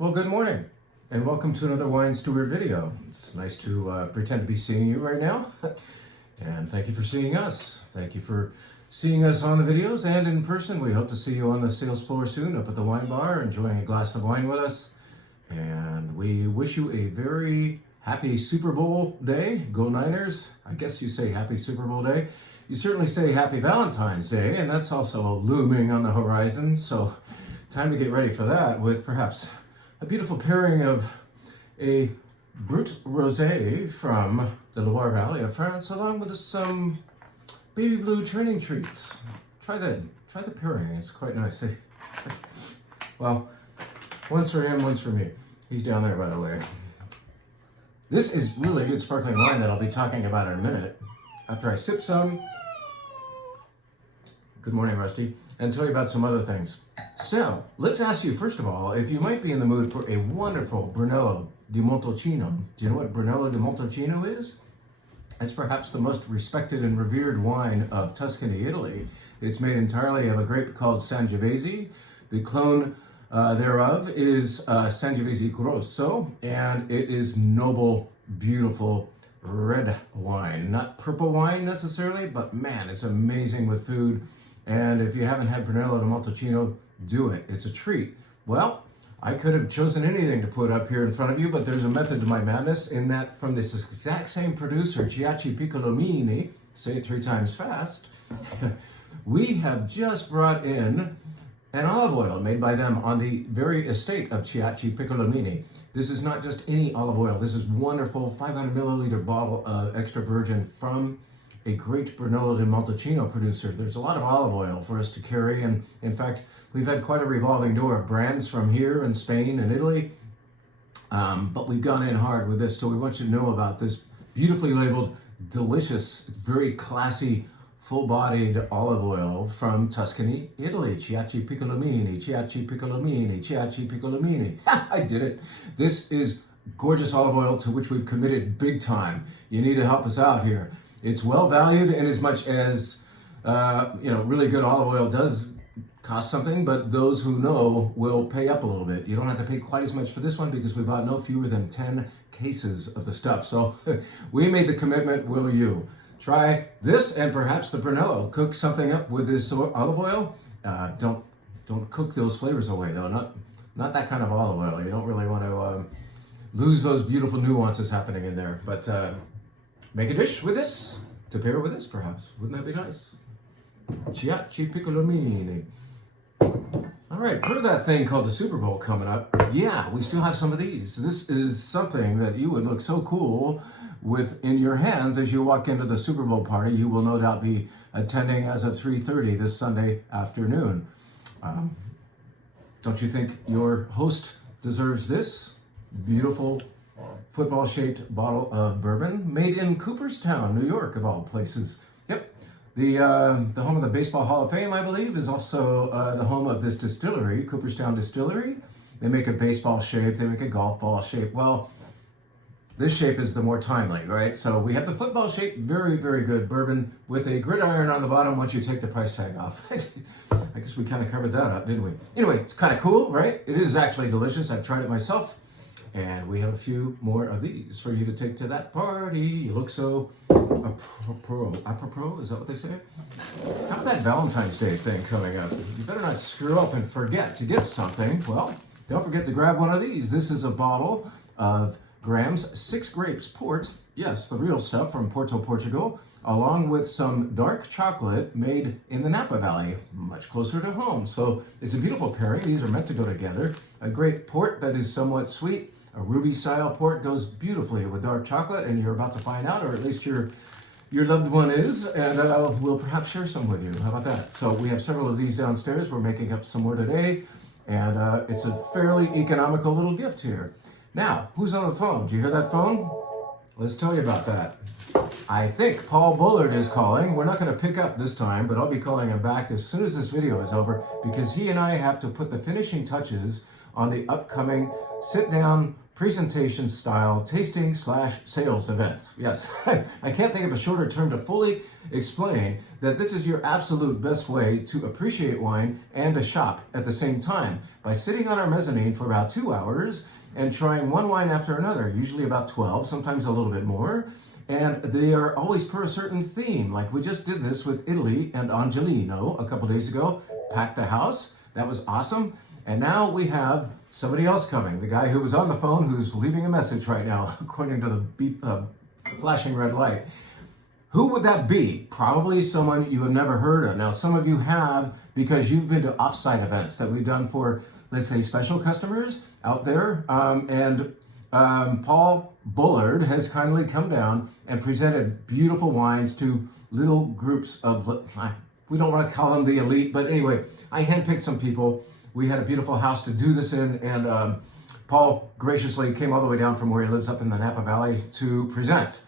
Well, good morning, and welcome to another Wine Steward video. It's nice to pretend to be seeing you right now, and thank you for seeing us. Thank you for seeing us on the videos and in person. We hope to see you on the sales floor soon up at the wine bar, enjoying a glass of wine with us. And we wish you a very happy Super Bowl day. Go Niners. I guess you say happy Super Bowl day. You certainly say happy Valentine's Day, and that's also looming on the horizon. So time to get ready for that with perhaps a beautiful pairing of a Brut Rosé from the Loire Valley of France, along with some baby blue training treats. Try the pairing, it's quite nice. Well, one's for him, one's for me. He's down there, by the way. This is really good sparkling wine that I'll be talking about in a minute, after I sip some. Good morning, Rusty, and tell you about some other things. So, let's ask you, first of all, if you might be in the mood for a wonderful Brunello di Montalcino. Do you know what Brunello di Montalcino is? It's perhaps the most respected and revered wine of Tuscany, Italy. It's made entirely of a grape called Sangiovese. The clone thereof is Sangiovese Grosso, and it is noble, beautiful red wine. Not purple wine necessarily, but man, it's amazing with food. And if you haven't had Brunello di Montalcino, do it. It's a treat. Well, I could have chosen anything to put up here in front of you, but there's a method to my madness in that from this exact same producer, Chiacci Piccolomini, say it 3 times fast, we have just brought in an olive oil made by them on the very estate of Chiacci Piccolomini. This is not just any olive oil. This is wonderful 500 milliliter bottle of extra virgin from a great Brunello di Montalcino producer. There's a lot of olive oil for us to carry, and in fact, we've had quite a revolving door of brands from here in Spain and Italy, but we've gone in hard with this, so we want you to know about this beautifully labeled, delicious, very classy, full-bodied olive oil from Tuscany, Italy. Chiacci Piccolomini, Chiacci Piccolomini, Chiacci Piccolomini. I did it. This is gorgeous olive oil to which we've committed big time. You need to help us out here. It's well valued in as much as, really good olive oil does cost something, but those who know will pay up a little bit. You don't have to pay quite as much for this one because we bought no fewer than 10 cases of the stuff. So we made the commitment, will you? Try this and perhaps the Brunello. Cook something up with this olive oil. Don't cook those flavors away though. Not that kind of olive oil. You don't really want to lose those beautiful nuances happening in there. But make a dish with this to pair with this, perhaps. Wouldn't that be nice? Chiacci Piccolomini. All right, for that thing called the Super Bowl coming up, yeah, we still have some of these. This is something that you would look so cool with in your hands as you walk into the Super Bowl party. You will no doubt be attending as of 3:30 this Sunday afternoon. Don't you think your host deserves this beautiful football-shaped bottle of bourbon made in Cooperstown, New York, of all places? Yep. The home of the Baseball Hall of Fame, I believe, is also the home of this distillery, Cooperstown Distillery. They make a baseball shape, they make a golf ball shape. Well, this shape is the more timely, right? So we have the football shape, very, very good bourbon with a gridiron on the bottom once you take the price tag off. I guess we kind of covered that up, didn't we? Anyway, it's kind of cool, right? It is actually delicious. I've tried it myself. And we have a few more of these for you to take to that party. You look so apropos, is that what they say? How's that Valentine's Day thing coming up? You better not screw up and forget to get something. Well, don't forget to grab one of these. This is a bottle of Graham's 6 Grapes Port. Yes, the real stuff from Porto, Portugal, along with some dark chocolate made in the Napa Valley, much closer to home. So it's a beautiful pairing. These are meant to go together. A great port that is somewhat sweet. A ruby-style port goes beautifully with dark chocolate, and you're about to find out, or at least your loved one is, and we'll perhaps share some with you. How about that? So we have several of these downstairs. We're making up some more today, and it's a fairly economical little gift here. Now, who's on the phone? Do you hear that phone? Let's tell you about that. I think Paul Bullard is calling. We're not going to pick up this time, but I'll be calling him back as soon as this video is over because he and I have to put the finishing touches on the upcoming sit-down presentation style tasting / sales event. Yes, I can't think of a shorter term to fully explain that this is your absolute best way to appreciate wine and to shop at the same time by sitting on our mezzanine for about 2 hours and trying one wine after another, usually about 12, sometimes a little bit more. And they are always per a certain theme. Like we just did this with Italy and Angelino a couple days ago, packed the house. That was awesome. And now we have somebody else coming, the guy who was on the phone who's leaving a message right now, according to the flashing red light. Who would that be? Probably someone you have never heard of. Now, some of you have because you've been to offsite events that we've done for, let's say, special customers out there. Paul Bullard has kindly come down and presented beautiful wines to little groups of, we don't want to call them the elite, but anyway, I handpicked some people. We had a beautiful house to do this in, and Paul graciously came all the way down from where he lives up in the Napa Valley to present.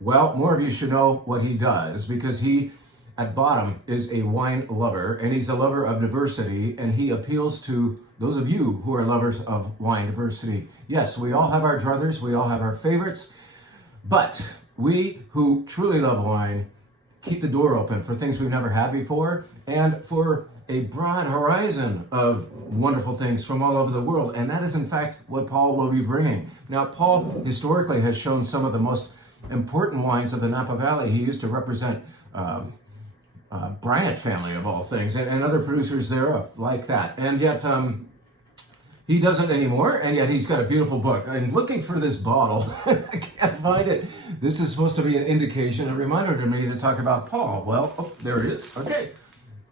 Well, more of you should know what he does because he, at bottom, is a wine lover, and he's a lover of diversity, and he appeals to those of you who are lovers of wine diversity. Yes, we all have our druthers, we all have our favorites, but we who truly love wine keep the door open for things we've never had before and for a broad horizon of wonderful things from all over the world. And that is, in fact, what Paul will be bringing. Now, Paul historically has shown some of the most important wines of the Napa Valley. He used to represent Bryant family, of all things, and other producers thereof like that. And yet, he doesn't anymore, and yet he's got a beautiful book. I'm looking for this bottle. I can't find it. This is supposed to be an indication, a reminder to me to talk about Paul. Well, oh, there it is. Okay.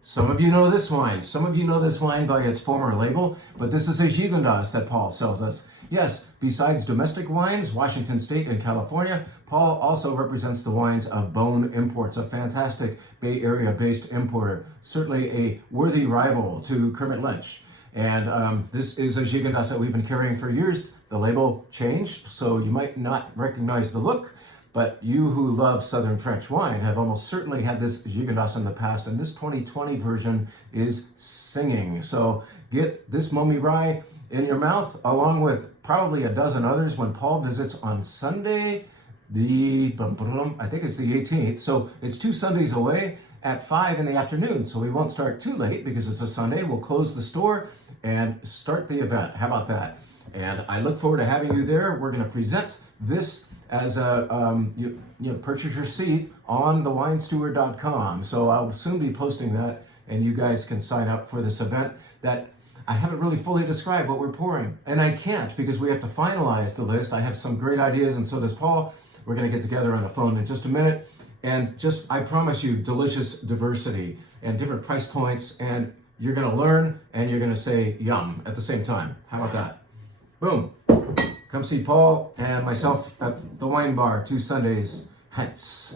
Some of you know this wine. Some of you know this wine by its former label, but this is a Gigondas that Paul sells us. Yes, besides domestic wines, Washington State and California, Paul also represents the wines of Bone Imports, a fantastic Bay Area-based importer, certainly a worthy rival to Kermit Lynch. And this is a Gigondas that we've been carrying for years. The label changed, so you might not recognize the look, but you who love Southern French wine have almost certainly had this Gigondas in the past, and this 2020 version is singing. So get this Momi Rye in your mouth, along with probably a dozen others when Paul visits on Sunday, I think it's the 18th. So it's 2 Sundays away at 5 in the afternoon. So we won't start too late because it's a Sunday. We'll close the store and start the event. How about that? And I look forward to having you there. We're going to present this as a, you purchase your seat on thewinesteward.com. So I'll soon be posting that, and you guys can sign up for this event that I haven't really fully described what we're pouring. And I can't because we have to finalize the list. I have some great ideas, and so does Paul. We're going to get together on the phone in just a minute. And just, I promise you, delicious diversity and different price points. And you're going to learn and you're going to say yum at the same time. How about that? Boom. Come see Paul and myself at the wine bar 2 Sundays hence.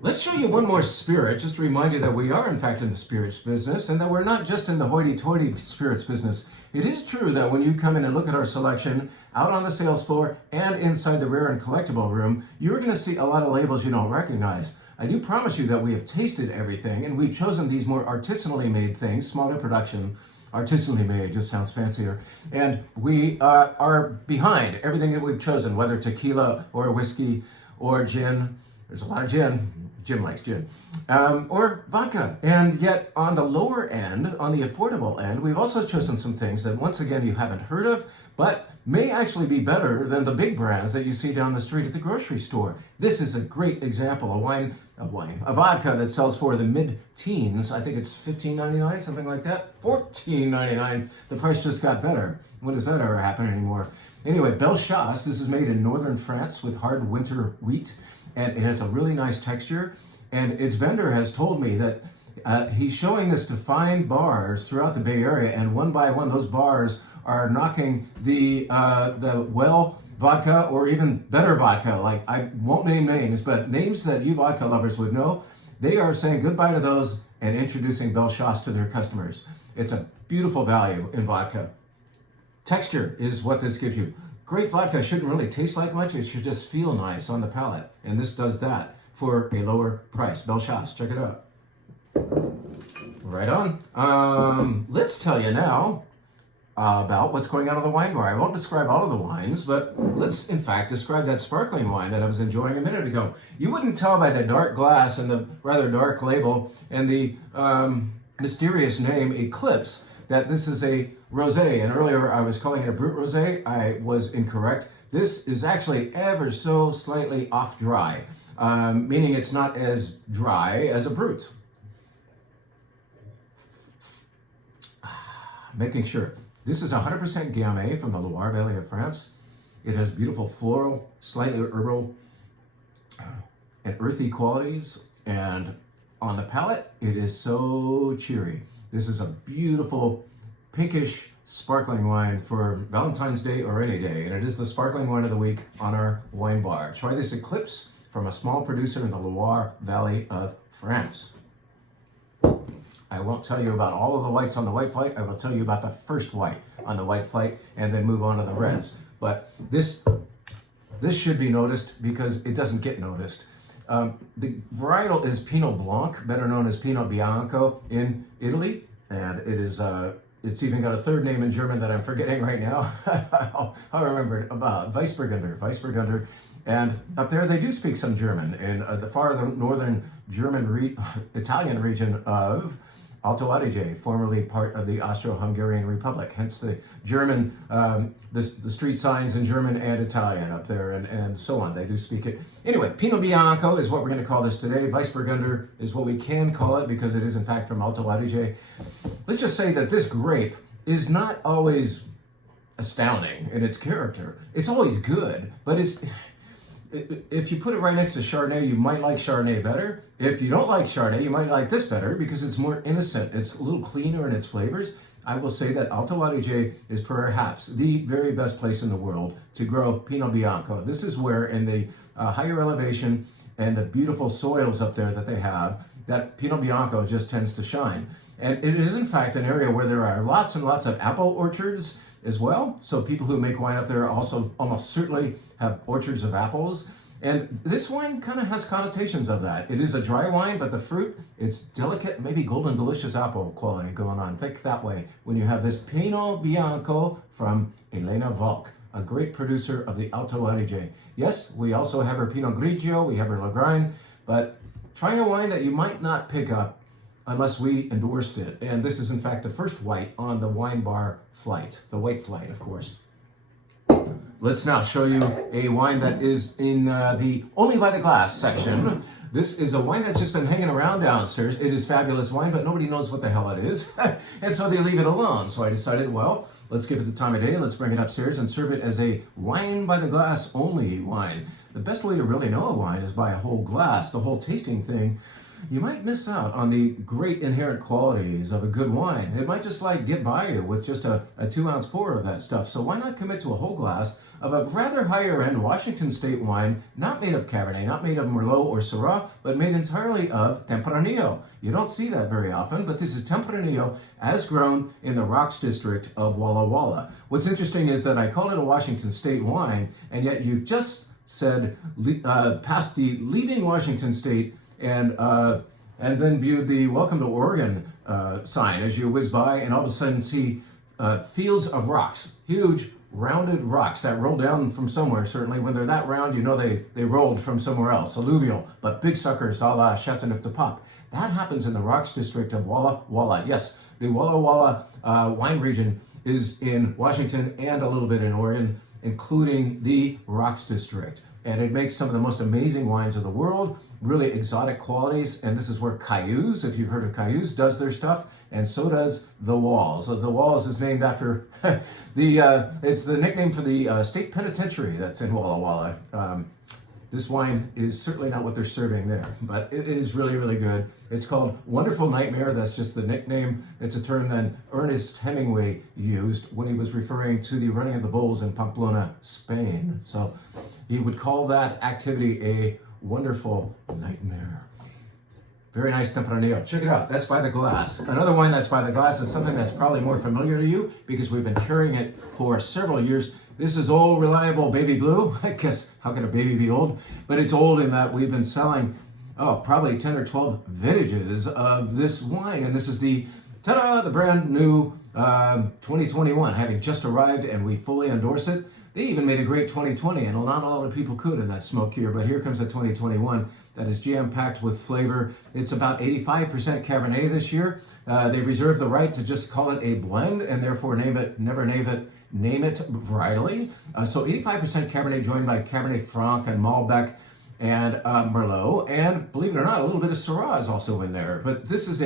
Let's show you one more spirit, just to remind you that we are in fact in the spirits business and that we're not just in the hoity-toity spirits business. It is true that when you come in and look at our selection out on the sales floor and inside the rare and collectible room, you're going to see a lot of labels you don't recognize. I do promise you that we have tasted everything and we've chosen these more artisanally made things, smaller production. Artisanally made just sounds fancier. And we are behind everything that we've chosen, whether tequila or whiskey or gin. There's a lot of gin. Jim likes gin. Or vodka. And yet on the lower end, on the affordable end, we've also chosen some things that once again you haven't heard of, but may actually be better than the big brands that you see down the street at the grocery store. This is a great example, a vodka that sells for the mid-teens. I think it's $15.99, something like that. $14.99. The price just got better. When does that ever happen anymore? Anyway, Bellechasse, this is made in northern France with hard winter wheat, and it has a really nice texture. And its vendor has told me that he's showing this to fine bars throughout the Bay Area, and one by one, those bars are knocking the well vodka or even better vodka, like I won't name names, but names that you vodka lovers would know. They are saying goodbye to those and introducing Bellechasse to their customers. It's a beautiful value in vodka. Texture is what this gives you. Great vodka shouldn't really taste like much. It should just feel nice on the palate. And this does that for a lower price. Bellechasse, check it out. Right on. Let's tell you now about what's going on in the wine bar. I won't describe all of the wines, but let's in fact describe that sparkling wine that I was enjoying a minute ago. You wouldn't tell by the dark glass and the rather dark label and the mysterious name Eclipse that this is a rosé. And earlier I was calling it a Brut rosé. I was incorrect. This is actually ever so slightly off dry, meaning it's not as dry as a Brut. Making sure. This is 100% Gamay from the Loire Valley of France. It has beautiful floral, slightly herbal, and earthy qualities. And on the palate, it is so cheery. This is a beautiful, pinkish, sparkling wine for Valentine's Day or any day. And it is the sparkling wine of the week on our wine bar. Try this Eclipse from a small producer in the Loire Valley of France. I won't tell you about all of the whites on the white flight. I will tell you about the first white on the white flight and then move on to the reds. But this should be noticed because it doesn't get noticed. The varietal is Pinot Blanc, better known as Pinot Bianco in Italy. And it is, it's even got a third name in German that I'm forgetting right now. I'll remember it, about Weissburgunder. And up there they do speak some German in the far northern Italian region of Alto Adige, formerly part of the Austro-Hungarian Republic. Hence the German, the street signs in German and Italian up there and so on. They do speak it. Anyway, Pinot Bianco is what we're going to call this today. Weissburgunder is what we can call it because it is in fact from Alto Adige. Let's just say that this grape is not always astounding in its character. It's always good, but if you put it right next to Chardonnay, you might like Chardonnay better. If you don't like Chardonnay, you might like this better because it's more innocent. It's a little cleaner in its flavors. I will say that Alto Adige is perhaps the very best place in the world to grow Pinot Bianco. This is where in the higher elevation and the beautiful soils up there that they have, that Pinot Bianco just tends to shine. And it is in fact an area where there are lots and lots of apple orchards as well. So people who make wine up there also almost certainly have orchards of apples. And this wine kind of has connotations of that. It is a dry wine, but the fruit, it's delicate, maybe golden delicious apple quality going on. Think that way when you have this Pinot Bianco from Elena Volk, a great producer of the Alto Adige. Yes, we also have her Pinot Grigio, we have her Lagrein, but try a wine that you might not pick up unless we endorsed it. And this is in fact the first white on the wine bar flight, the white flight, of course. Let's now show you a wine that is in the Only by the Glass section. This is a wine that's just been hanging around downstairs. It is fabulous wine, but nobody knows what the hell it is. And so they leave it alone. So I decided, well, let's give it the time of day. Let's bring it upstairs and serve it as a wine by the glass only wine. The best way to really know a wine is by a whole glass, the whole tasting thing. You might miss out on the great inherent qualities of a good wine. It might just like get by you with just a 2-ounce pour of that stuff. So why not commit to a whole glass of a rather higher end Washington State wine, not made of Cabernet, not made of Merlot or Syrah, but made entirely of Tempranillo. You don't see that very often, but this is Tempranillo as grown in the Rocks district of Walla Walla. What's interesting is that I call it a Washington State wine, and yet you've just said past the leaving Washington State and then viewed the Welcome to Oregon sign as you whiz by and all of a sudden see fields of rocks, huge rounded rocks that roll down from somewhere. Certainly when they're that round, you know they rolled from somewhere else, alluvial, but big suckers a la Chateauneuf-du-Pape. That happens in the Rocks district of Walla Walla. Yes, the Walla Walla wine region is in Washington and a little bit in Oregon, including the Rocks district. And it makes some of the most amazing wines of the world, really exotic qualities. And this is where Cayuse, if you've heard of Cayuse, does their stuff. And so does The Walls. The Walls is named after it's the nickname for the state penitentiary that's in Walla Walla. This wine is certainly not what they're serving there, but it is really, really good. It's called Wonderful Nightmare. That's just the nickname. It's a term that Ernest Hemingway used when he was referring to the running of the bulls in Pamplona, Spain. So he would call that activity a wonderful nightmare. Very nice Tempranillo. Check it out. That's by the glass. Another wine that's by the glass is something that's probably more familiar to you because we've been carrying it for several years. This is old, reliable Baby Blue. I guess, how can a baby be old? But it's old in that we've been selling probably 10 or 12 vintages of this wine. And this is the, ta-da, the brand new 2021, having just arrived, and we fully endorse it. They even made a great 2020, and not a lot of people could in that smoke year, but here comes a 2021 that is jam-packed with flavor. It's about 85% Cabernet this year. They reserve the right to just call it a blend, and therefore name it varietally. So 85% Cabernet, joined by Cabernet Franc and Malbec and Merlot, and believe it or not, a little bit of Syrah is also in there. But this is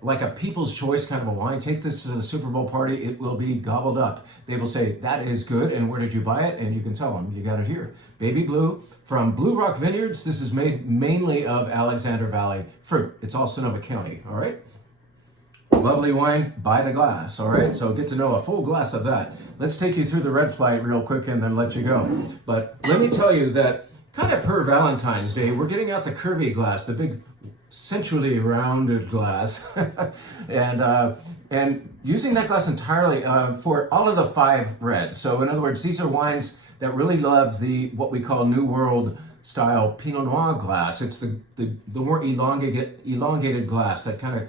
like a people's choice kind of a wine. Take this to the Super Bowl party, it will be gobbled up. They will say, that is good, and where did you buy it? And you can tell them, you got it here. Baby Blue from Blue Rock Vineyards. This is made mainly of Alexander Valley fruit. It's all Sonoma County, all right? Lovely wine by the glass, all right? So get to know a full glass of that. Let's take you through the red flight real quick and then let you go. But let me tell you that kind of per Valentine's Day, we're getting out the curvy glass, the big centrally rounded glass, and using that glass entirely for all of the 5 reds. So in other words, these are wines that really love what we call New World style Pinot Noir glass. It's the more elongated glass that kind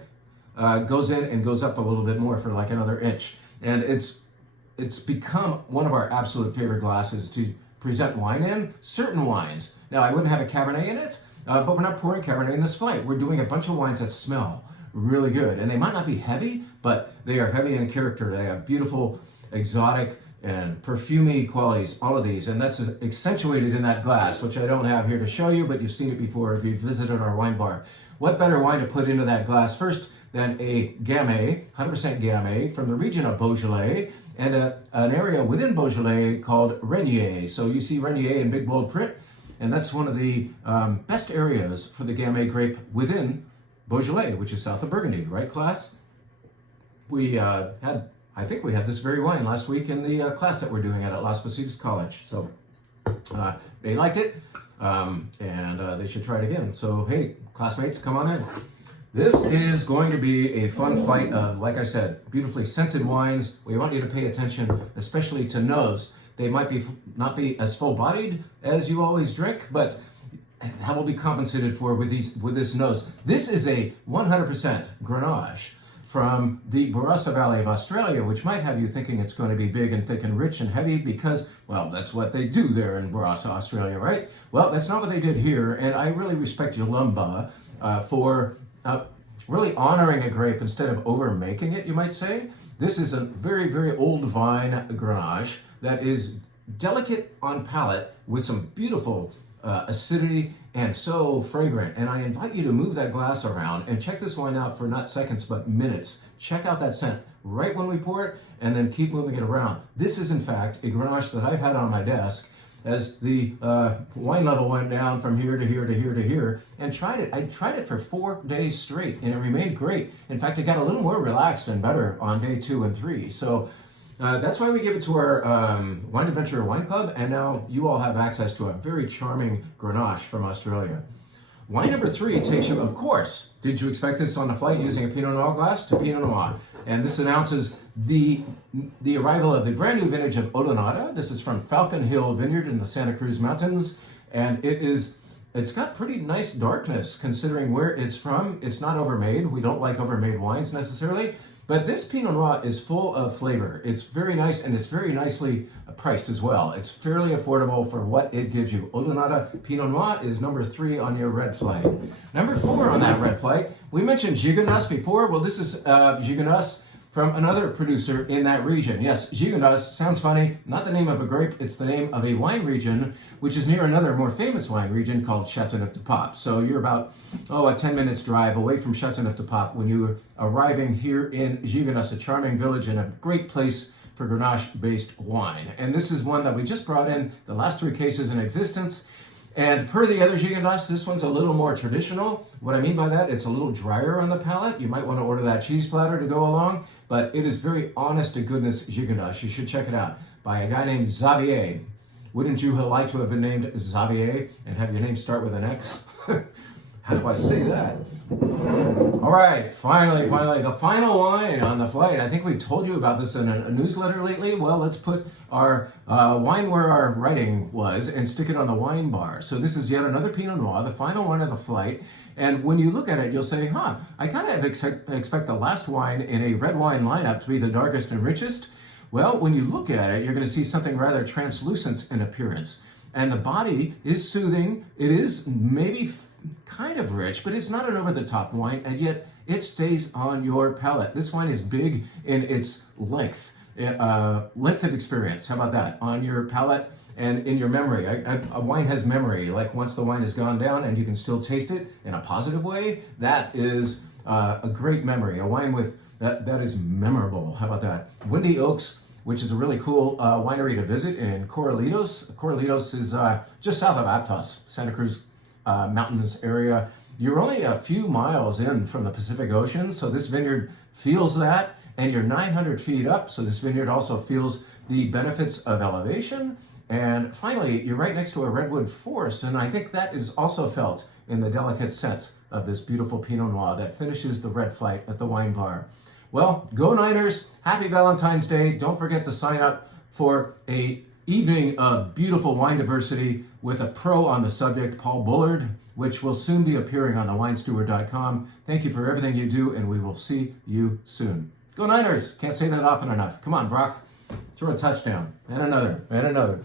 of goes in and goes up a little bit more for like another inch. And it's become one of our absolute favorite glasses to present wine in, certain wines. Now, I wouldn't have a Cabernet in it, but we're not pouring Cabernet in this flight. We're doing a bunch of wines that smell really good. And they might not be heavy, but they are heavy in character. They have beautiful, exotic, and perfumey qualities, all of these. And that's accentuated in that glass, which I don't have here to show you, but you've seen it before if you've visited our wine bar. What better wine to put into that glass first than a Gamay, 100% Gamay, from the region of Beaujolais, and an area within Beaujolais called Renier. So you see Renier in big bold print, and that's one of the best areas for the Gamay grape within Beaujolais, which is south of Burgundy, right, class? I think we had this very wine last week in the class that we're doing at Las Positas College. So they liked it, and they should try it again. So hey, classmates, come on in. This is going to be a fun flight of, like I said, beautifully scented wines. We want you to pay attention, especially to nose. They might not be as full-bodied as you always drink, but that will be compensated for with this nose. This is a 100% Grenache from the Barossa Valley of Australia, which might have you thinking it's going to be big and thick and rich and heavy because, well, that's what they do there in Barossa, Australia, right? Well, that's not what they did here, and I really respect Yalumba for really honoring a grape instead of over-making it, you might say. This is a very, very old vine Grenache that is delicate on palate with some beautiful acidity and so fragrant. And I invite you to move that glass around and check this wine out for not seconds, but minutes. Check out that scent right when we pour it and then keep moving it around. This is, in fact, a Grenache that I've had on my desk as the wine level went down from here to here to here to here, and tried it. I tried it for 4 days straight, and it remained great. In fact, it got a little more relaxed and better on day 2 and 3. So that's why we give it to our Wine Adventure Wine Club, and now you all have access to a very charming Grenache from Australia. Wine number 3 takes you, of course, did you expect this on the flight using a Pinot Noir glass, to Pinot Noir. And this announces the arrival of the brand new vintage of Olonada. This is from Falcon Hill Vineyard in the Santa Cruz Mountains, and it's got pretty nice darkness considering where it's from. It's not overmade. We don't like overmade wines necessarily, but this Pinot Noir is full of flavor. It's very nice, and it's very nicely priced as well. It's fairly affordable for what it gives you. Olonada Pinot Noir is number 3 on your red flight. Number 4 on that red flight, we mentioned Gigondas before. Well, this is Gigondas from another producer in that region. Yes, Gigondas sounds funny, not the name of a grape, it's the name of a wine region, which is near another more famous wine region called Châteauneuf-du-Pape. So you're about, a 10 minutes drive away from Châteauneuf-du-Pape when you're arriving here in Gigondas, a charming village and a great place for Grenache-based wine. And this is one that we just brought in, the last 3 cases in existence. And per the other Gigondas, this one's a little more traditional. What I mean by that, it's a little drier on the palate. You might want to order that cheese platter to go along, but it is very honest to goodness Gigondas. You should check it out by a guy named Xavier. Wouldn't you like to have been named Xavier and have your name start with an X? How do I say that? All right, finally, the final wine on the flight. I think we've told you about this in a newsletter lately. Well, let's put our wine where our writing was and stick it on the wine bar. So this is yet another Pinot Noir, the final one of the flight. And when you look at it, you'll say, I kind of expect the last wine in a red wine lineup to be the darkest and richest. Well, when you look at it, you're going to see something rather translucent in appearance. And the body is soothing. It is maybe kind of rich, but it's not an over-the-top wine, and yet it stays on your palate. This wine is big in its length of experience. How about that? On your palate and in your memory. A wine has memory. Like once the wine has gone down and you can still taste it in a positive way, that is a great memory. A wine with that is memorable. How about that? Windy Oaks, which is a really cool winery to visit in Corralitos. Corralitos is just south of Aptos, Santa Cruz mountains area. You're only a few miles in from the Pacific Ocean, so this vineyard feels that, and you're 900 feet up, so this vineyard also feels the benefits of elevation. And finally, you're right next to a redwood forest, and I think that is also felt in the delicate scent of this beautiful Pinot Noir that finishes the red flight at the wine bar. Well, go Niners, happy Valentine's Day. Don't forget to sign up for a evening of beautiful wine diversity with a pro on the subject, Paul Bullard, which will soon be appearing on thewinesteward.com. Thank you for everything you do, and we will see you soon. Go Niners! Can't say that often enough. Come on, Brock. Throw a touchdown. And another. And another.